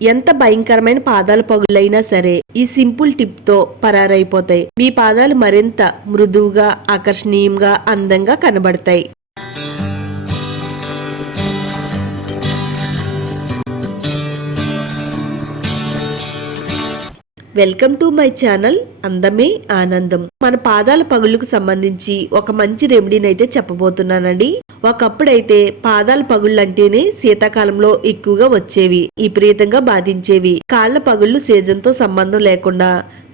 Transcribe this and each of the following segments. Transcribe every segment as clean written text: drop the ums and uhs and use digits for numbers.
ఎంత భయంకరమైన పాదాల పగుళ్ళైనా సరే ఈ సింపుల్ టిప్ తో పరారైపోతాయి. మీ పాదాలు మరింత మృదువుగా, ఆకర్షణీయంగా, అందంగా కనబడతాయి. వెల్కమ్ టు మై ఛానల్ అందమే ఆనందం. మన పాదాల పగుళ్ళకు సంబంధించి ఒక మంచి రెమెడీని అయితే చెప్పబోతున్నానండి. ఒకప్పుడైతే పాదాల పగుళ్ళు అంటేనే శీతాకాలంలో ఎక్కువగా వచ్చేవి, విపరీతంగా బాధించేవి. కాళ్ల పగుళ్ళు సీజన్ తో సంబంధం లేకుండా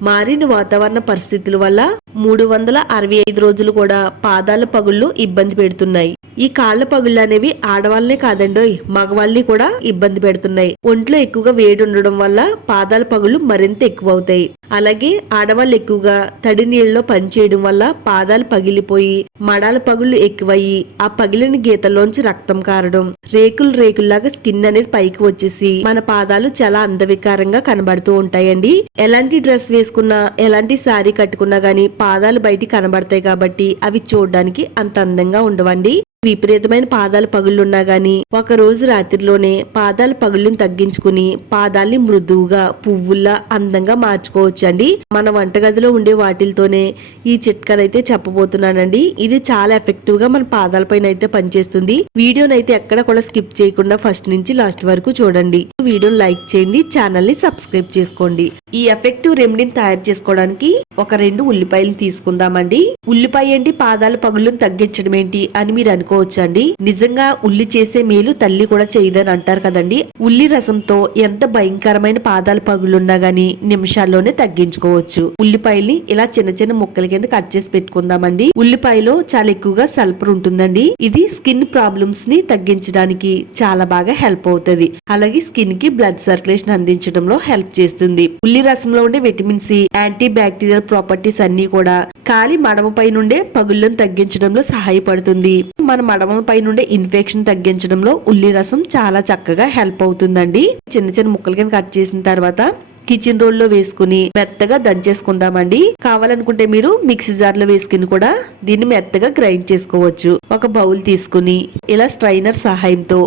మారిన వాతావరణ పరిస్థితుల వల్ల 365 రోజులు కూడా పాదాల పగుళ్ళు ఇబ్బంది పెడుతున్నాయి. ఈ కాళ్ల పగుళ్ళు అనేవి ఆడవాళ్ళనే కాదండోయ్, మగవాళ్ళని కూడా ఇబ్బంది పెడుతున్నాయి. ఒంట్లో ఎక్కువగా వేడి ఉండడం వల్ల పాదాల పగుళ్ళు మరింత ఎక్కువ అవుతాయి. అలాగే ఆడవాళ్ళు ఎక్కువగా తడి నీళ్ళలో పనిచేయడం వల్ల పాదాలు పగిలిపోయి మడాల పగుళ్ళు ఎక్కువయ్యి ఆ పగిలిన గీతల్లోంచి రక్తం కారడం, రేకుల్లాగా స్కిన్ అనేది పైకి వచ్చేసి మన పాదాలు చాలా అందవికారంగా కనబడుతూ ఉంటాయండి. ఎలాంటి డ్రెస్ వేసుకున్నా, ఎలాంటి శారీ కట్టుకున్నా గానీ పాదాలు బయటికి కనబడతాయి కాబట్టి అవి చూడడానికి అంత అందంగా ఉండవండి. విపరీతమైన పాదాల పగుళ్ళున్నా గానీ ఒక రోజు రాత్రిలోనే పాదాల పగుళ్ళని తగ్గించుకుని పాదాల్ని మృదువుగా, పువ్వుల్లా అందంగా మార్చుకోవచ్చండి. మన వంటగదిలో ఉండే వాటిలతోనే ఈ చిట్కానైతే చెప్పబోతున్నానండి. ఇది చాలా ఎఫెక్టివ్ గా మన పాదాల పైన అయితే పనిచేస్తుంది. వీడియోనైతే ఎక్కడ కూడా స్కిప్ చేయకుండా ఫస్ట్ నుంచి లాస్ట్ వరకు చూడండి. వీడియోని లైక్ చేయండి, ఛానల్ ని సబ్స్క్రైబ్ చేసుకోండి. ఈ ఎఫెక్టివ్ రెమెడీని తయారు చేసుకోవడానికి ఒక 2 ఉల్లిపాయలు తీసుకుందామండి. ఉల్లిపాయ ఏంటి, పాదాల పగుళ్ళను తగ్గించడం ఏంటి అని మీరు అనుకోవచ్చండి. నిజంగా ఉల్లి చేసే మేలు తల్లి కూడా చేయదని అంటారు కదండి. ఉల్లి రసంతో ఎంత భయంకరమైన పాదాల పగుళ్ళున్నా గానీ నిమిషాల్లోనే తగ్గించుకోవచ్చు. ఉల్లిపాయల్ని ఇలా చిన్న చిన్న ముక్కల కింద కట్ చేసి పెట్టుకుందామండి. ఉల్లిపాయలో చాలా ఎక్కువగా సల్ఫర్ ఉంటుందండి. ఇది స్కిన్ ప్రాబ్లమ్స్ ని తగ్గించడానికి చాలా బాగా హెల్ప్ అవుతుంది. అలాగే స్కిన్ కి బ్లడ్ సర్క్యులేషన్ అందించడంలో హెల్ప్ చేస్తుంది. ఉల్లి రసంలో ఉండే vitamin C, anti bacterial properties అన్ని కూడా కాలి మడమపై నుండే పగుళ్ళను తగ్గించడంలో సహాయపడుతుంది. మన మడమపై నుండే ఇన్ఫెక్షన్ తగ్గించడంలో ఉల్లి రసం చాలా చక్కగా హెల్ప్ అవుతుందండి. చిన్న చిన్న ముక్కల కింద కట్ చేసిన తర్వాత కిచెన్ రోల్ లో వేసుకుని మెత్తగా దంచేసుకుందామండి. కావాలనుకుంటే మీరు మిక్సీ జార్ లో వేసుకుని కూడా దీన్ని మెత్తగా గ్రైండ్ చేసుకోవచ్చు. ఒక బౌల్ తీసుకుని ఇలా స్ట్రైనర్ సహాయంతో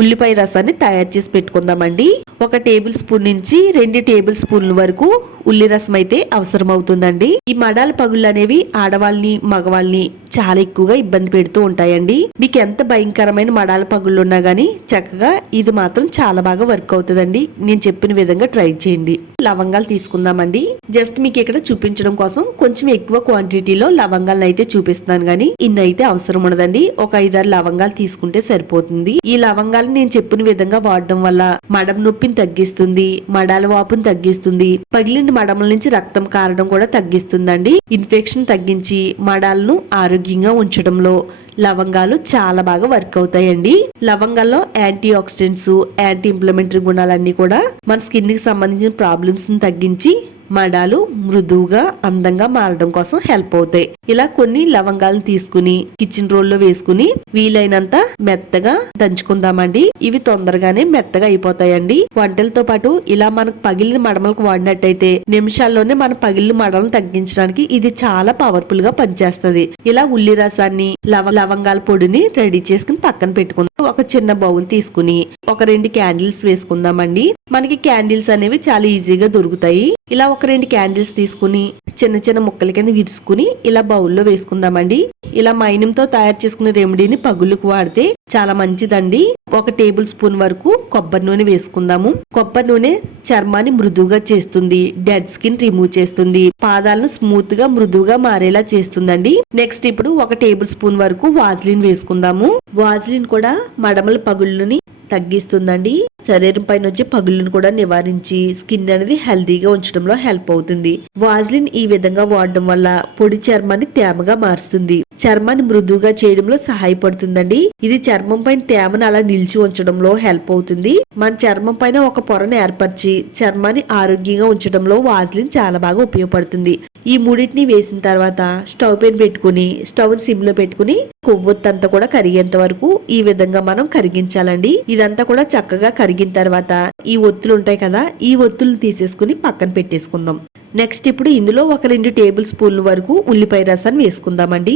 ఉల్లిపాయ రసాన్ని తయారు చేసి పెట్టుకుందామండి. 1 టేబుల్ స్పూన్ నుంచి 2 టేబుల్ స్పూన్ల వరకు ఉల్లి రసం అయితే అవసరం అవుతుందండి. ఈ మడాల పగుళ్ళు అనేవి ఆడవాళ్ళని, మగవాళ్ళని చాలా ఎక్కువగా ఇబ్బంది పెడుతూ ఉంటాయండి. మీకు ఎంత భయంకరమైన మడాల పగుళ్ళు ఉన్నా గానీ చక్కగా ఇది మాత్రం చాలా బాగా వర్క్ అవుతుందండి. నేను చెప్పిన విధంగా ట్రై చేయండి. లవంగాలు తీసుకుందామండి. జస్ట్ మీకు ఇక్కడ చూపించడం కోసం కొంచెం ఎక్కువ క్వాంటిటీలో లవంగాలను అయితే చూపిస్తున్నాను గానీ ఇన్ని అయితే అవసరం ఉండదండి. ఒక 5-6 లవంగాలు తీసుకుంటే సరిపోతుంది. ఈ లవంగాలు నేను చెప్పిన విధంగా వాడడం వల్ల మడం నొప్పిని తగ్గిస్తుంది, మడాల వాపుని తగ్గిస్తుంది, పగిలిన మడమల నుంచి రక్తం కారడం కూడా తగ్గిస్తుందండి. ఇన్ఫెక్షన్ తగ్గించి మడాలను ఆరోగ్యంగా ఉంచడంలో లవంగాలు చాలా బాగా వర్క్ అవుతాయండి. లవంగాల్లో యాంటీ ఆక్సిడెంట్స్, యాంటీ ఇంప్లమెంటరీ గుణాలన్నీ కూడా మన స్కిన్ కి సంబంధించిన ప్రాబ్లమ్స్ ని తగ్గించి మడాలు మృదువుగా, అందంగా మారడం కోసం హెల్ప్ అవుతాయి. ఇలా కొన్ని లవంగాలను తీసుకుని కిచెన్ రోల్ లో వేసుకుని వీలైనంత మెత్తగా దంచుకుందామండి. ఇవి తొందరగానే మెత్తగా అయిపోతాయండి. వంటలతో పాటు ఇలా మనకు పగిలిన మడమలకు వాడినట్టయితే నిమిషాల్లోనే మన పగిలిన మడమలను తగ్గించడానికి ఇది చాలా పవర్ఫుల్ గా పనిచేస్తుంది. ఇలా ఉల్లి రసాన్ని, లవంగాల పొడిని రెడీ చేసుకుని పక్కన పెట్టుకుందాం. ఒక చిన్న బౌల్ తీసుకుని ఒక 2 క్యాండిల్స్ వేసుకుందామండి. మనకి క్యాండిల్స్ అనేవి చాలా ఈజీగా దొరుకుతాయి. ఇలా ఒక 2 క్యాండిల్స్ తీసుకుని చిన్న చిన్న ముక్కల కింద విరుచుకుని ఇలా బౌల్లో వేసుకుందామండి. ఇలా మైనంతో తయారు చేసుకున్న రెమెడీని పగుళ్ళకు వాడితే చాలా మంచిదండి. 1 టేబుల్ స్పూన్ వరకు కొబ్బరి నూనె వేసుకుందాము. కొబ్బరి నూనె చర్మాన్ని మృదువుగా చేస్తుంది, డెడ్ స్కిన్ రిమూవ్ చేస్తుంది, పాదాలను స్మూత్ గా మృదువుగా మారేలా చేస్తుందండి. నెక్స్ట్ ఇప్పుడు 1 టేబుల్ స్పూన్ వరకు వాజ్లిన్ వేసుకుందాము. వాజ్లిన్ కూడా మడమల పగుళ్ళని తగ్గిస్తుందండి. శరీరం పైన వచ్చే పగుళ్ళను కూడా నివారించి స్కిన్ అనేది హెల్తీగా ఉంచడంలో హెల్ప్ అవుతుంది. వాజ్లిన్ ఈ విధంగా వాడడం వల్ల పొడి చర్మాన్ని తేమగా మారుస్తుంది, చర్మాన్ని మృదువుగా చేయడంలో సహాయపడుతుందండి. ఇది చర్మం పైన తేమను అలా నిలిచి ఉంచడంలో హెల్ప్ అవుతుంది. మన చర్మం పైన ఒక పొరను ఏర్పరిచి చర్మాన్ని ఆరోగ్యంగా ఉంచడంలో వాజ్లిన్ చాలా బాగా ఉపయోగపడుతుంది. ఈ మూడింటిని వేసిన తర్వాత స్టవ్ పైన పెట్టుకుని స్టవ్ సిమ్ లో పెట్టుకుని కొవ్వొత్తంతా కూడా కరిగేంత వరకు ఈ విధంగా మనం కరిగించాలండి. ఇదంతా కూడా చక్కగా కరిగిన తర్వాత ఈ ఒత్తులు ఉంటాయి కదా, ఈ ఒత్తులు తీసేసుకుని పక్కన పెట్టేసుకుందాం. నెక్స్ట్ ఇప్పుడు ఇందులో ఒక 2 టేబుల్ స్పూన్ల వరకు ఉల్లిపాయ రసాన్ని వేసుకుందామండి.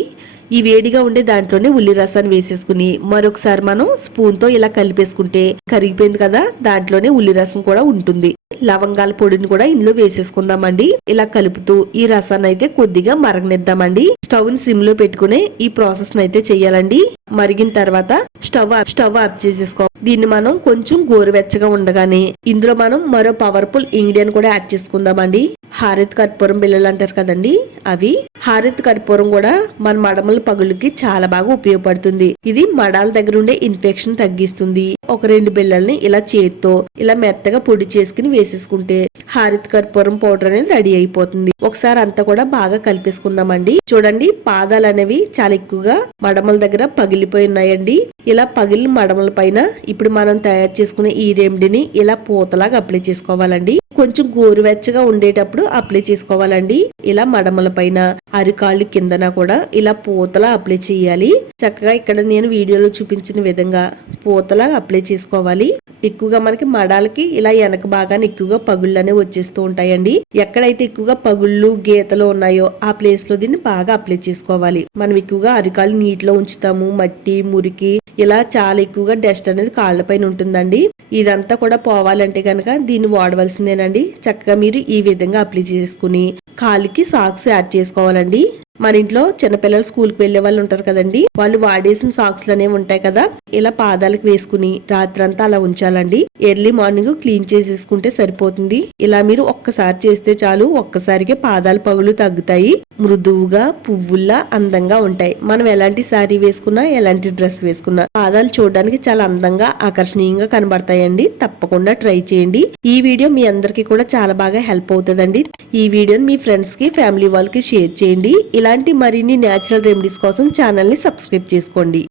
ఈ వేడిగా ఉండే దాంట్లోనే ఉల్లి రసాన్ని వేసేసుకుని మరొకసారి మనం స్పూన్ తో ఇలా కలిపేసుకుంటే కరిగిపోయింది కదా, దాంట్లోనే ఉల్లి రసం కూడా ఉంటుంది. లవంగాల పొడిని కూడా ఇందులో వేసేసుకుందామండి. ఇలా కలుపుతూ ఈ రసాన్ని అయితే కొద్దిగా మరగనిద్దామండి. స్టవ్ ని సిమ్ లో పెట్టుకుని ఈ ప్రాసెస్ అయితే చెయ్యాలండి. మరిగిన తర్వాత స్టవ్ ఆఫ్ చేసేసుకో. దీన్ని మనం కొంచెం గోరువెచ్చగా ఉండగానే ఇందులో మనం మరో పవర్ఫుల్ ఇంగ్రీడియంట్ కూడా యాడ్ చేసుకుందామండి. హారతి కర్పూరం బిళ్ళలు అంటారు కదండి, అవి. హారతి కర్పూరం కూడా మన మడమల పగుళ్ళకి చాలా బాగా ఉపయోగపడుతుంది. ఇది మడాల దగ్గర ఉండే ఇన్ఫెక్షన్ తగ్గిస్తుంది. ఒక 2 బిళ్ళల్ని ఇలా చేత్తో ఇలా మెత్తగా పొడి చేసుకుని వేసేసుకుంటే హారతి కర్పూరం పౌడర్ అనేది రెడీ అయిపోతుంది. ఒకసారి అంతా కూడా బాగా కలిపేసుకుందామండి. చూడండి, పాదాలు అనేవి చాలా ఎక్కువగా మడమల దగ్గర పగిలిపోయి ఉన్నాయండి. ఇలా పగిలిన మడమల పైన ఇప్పుడు మనం తయారు చేసుకునే ఈ రెమెడీని ఇలా పూతలాగా అప్లై చేసుకోవాలండి. కొంచెం గోరువెచ్చగా ఉండేటప్పుడు అప్లై చేసుకోవాలండి. ఇలా మడమల పైన అరికాళ్ళు కిందన కూడా ఇలా పూతలా అప్లై చేయాలి. చక్కగా ఇక్కడ నేను వీడియోలో చూపించిన విధంగా పూతలా అప్లై చేసుకోవాలి. ఎక్కువగా మనకి మడాలకి ఇలా వెనక భాగాన్ని ఎక్కువగా పగుళ్ళు అనేవి వచ్చేస్తూ ఉంటాయండి. ఎక్కడైతే ఎక్కువగా పగుళ్ళు గీతలు ఉన్నాయో ఆ ప్లేస్ లో దీన్ని బాగా అప్లై చేసుకోవాలి. మనం ఎక్కువగా అరికాళ్ళు నీటిలో ఉంచుతాము, మట్టి మురికి ఇలా చాలా ఎక్కువగా డస్ట్ అనేది కాళ్ళ పైన ఉంటుందండి. ఇదంతా కూడా పోవాలంటే కనుక దీన్ని వాడవలసిందేనండి. చక్కగా మీరు ఈ విధంగా అప్లై చేసుకుని కాలికి సాక్స్ యాడ్ చేసుకోవాలండి. మన ఇంట్లో చిన్నపిల్లలు స్కూల్కి వెళ్లే వాళ్ళు ఉంటారు కదండి, వాళ్ళు వాడేసిన సాక్స్లు అనేవి ఉంటాయి కదా, ఇలా పాదాలకు వేసుకుని రాత్రంతా అలా ఉంచాలండి. ఎర్లీ మార్నింగ్ క్లీన్ చేసేసుకుంటే సరిపోతుంది. ఇలా మీరు ఒక్కసారి చేస్తే చాలు, ఒక్కసారికే పాదాల పగులు తగ్గుతాయి. మృదువుగా పువ్వుల్లా అందంగా ఉంటాయి. మనం ఎలాంటి శారీ వేసుకున్నా ఎలాంటి డ్రెస్ వేసుకున్నా పాదాలు చూడడానికి చాలా అందంగా ఆకర్షణీయంగా కనబడతాయండి. తప్పకుండా ట్రై చేయండి. ఈ వీడియో మీ అందరికి కూడా చాలా బాగా హెల్ప్ అవుతుందండి. ఈ వీడియోని మీ ఫ్రెండ్స్ కి ఫ్యామిలీ వాళ్ళకి షేర్ చేయండి. ఇలాంటి మరిన్ని న్యాచురల్ రెమెడీస్ కోసం ఛానల్ ని సబ్స్క్రైబ్ చేసుకోండి.